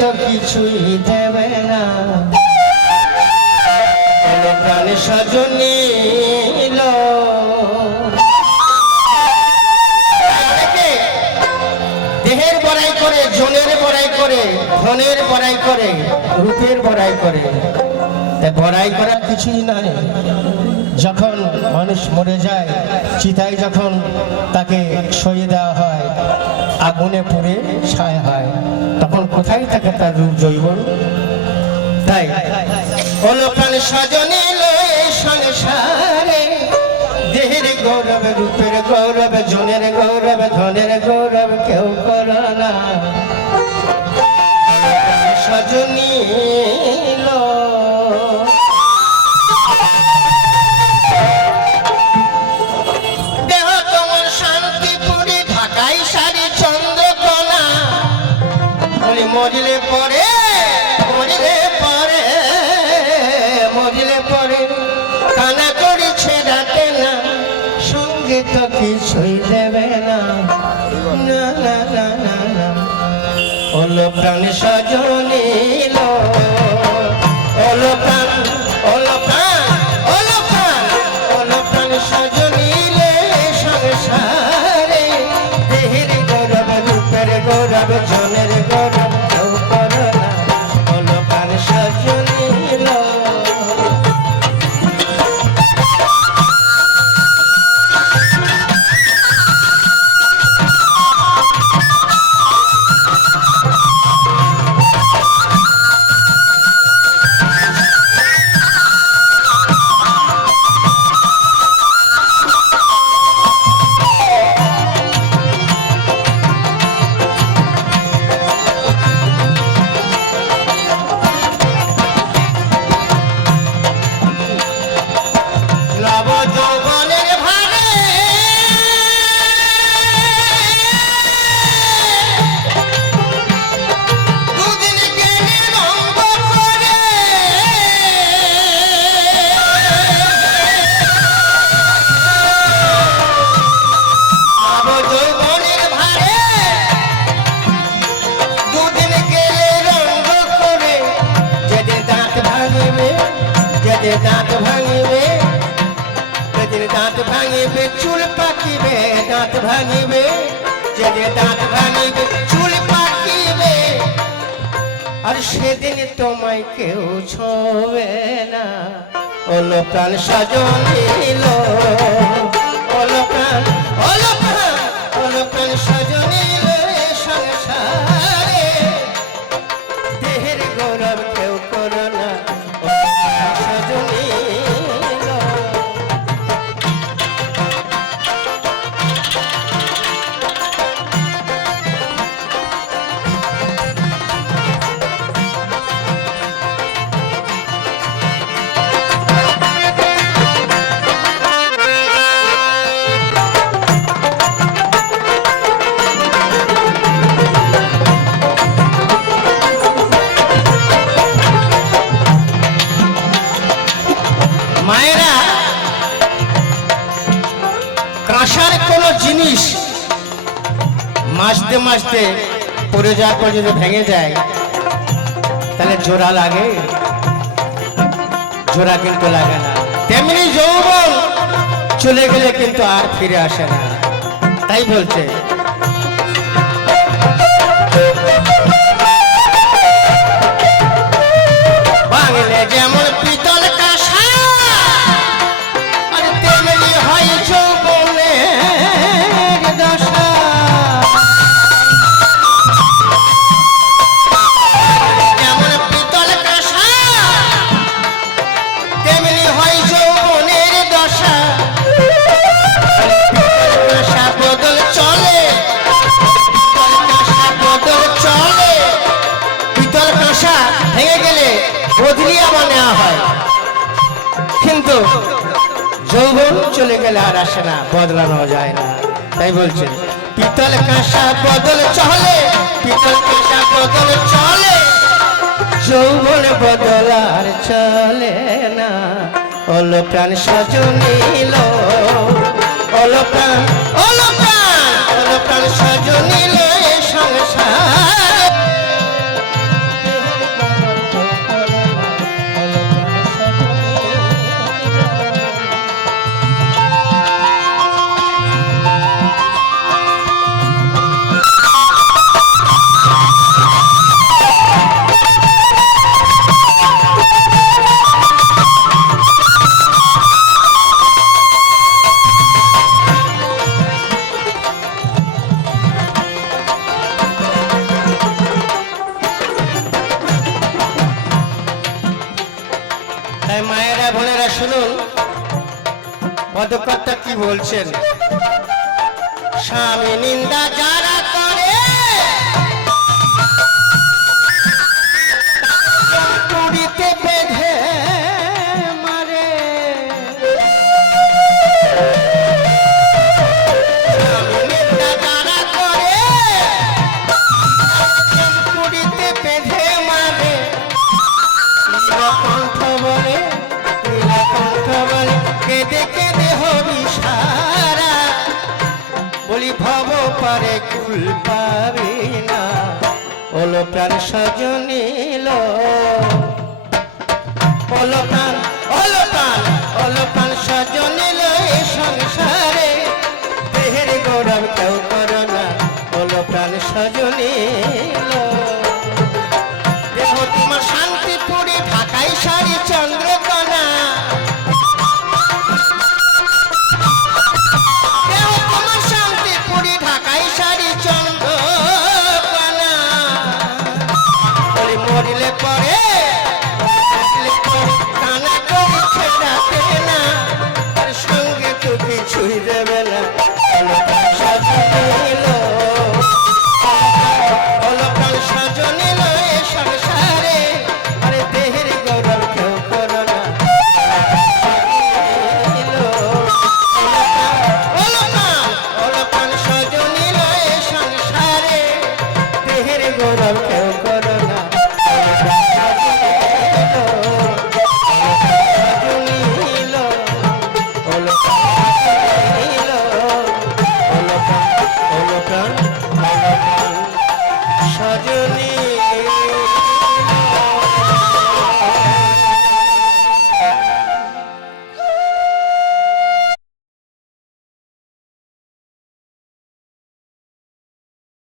তো কিছুই দেবে না। প্রাণে সজনী দেহের বড়াই করে, জনের বড়াই করে, ধনের বড়াই করে, রূপের বড়াই করে। বড়াই করার কিছুই নাই। যখন মানুষ মরে যায়, চিতায় যখন তাকে সইয়ে দেওয়া হয় আগুনে পুড়ে ছায় হয়। তখন কোথায় থাকে তার রূপ জৈব তাই অলপ্রাণ সজনে লয়ে সংসারে, দেহের গৌরব, রূপের গৌরব, জনের মরিলে পরে মরিলে পরে মরিলে পরে কানা করি ছেড়াতে না, সঙ্গে তো কিছুই দেবে না। না না না না না। প্রাণ সজনিল ওলো প্রাণ ওলো প্রাণ প্রাণ প্রাণ সংসারে। দেহের গৌরব, রূপের গৌরব যেদিন দাঁত ভাঙিবে যেদিন দাঁত ভাঙিবে, চুল পাকিবে, দাঁত ভাঙিবে, যেদিন দাঁত ভাঙিবে, চুল পাকিবে। আর সেদিন তোমায় কেউ ছোবে না। ওলো প্রাণ সজনিল ওলো প্রাণ ওলো প্রাণ ওলো প্রাণ সংসারে। দেহের গৌরব জিনিস? মাসতে মাজতে পড়ে যাওয়ার পর যদি ভেঙে যায়, তাহলে জোড়া লাগে। জোড়া কিন্তু লাগে না। তেমনি যৌবন চলে গেলে কিন্তু আর ফিরে আসে না। তাই বলছে। বাংলে যেমন পিতল যৌবন চলে গেলে আর আসে না, বদলানো যায় না। তাই বলছে পিতল কাঁসা বদল চলে, পিতল কাঁসা বদল চলে, যৌবন বদল আর চলে না। ওলো প্রাণ সজনিল ওলো প্রাণ ওলো প্রাণ ওলো প্রাণ সজনিল সংসার। পদকর্তা কি বলছেন? স্বামী নিন্দা যারা পারে কুল পাবি না। ওলো প্রাণ সজনীল ওলো প্রাণ ওলো প্রাণ ওলো প্রাণ সজনীল সংসারে। দেহের গৌরব কেউ প্রাণ সজনিল সজনী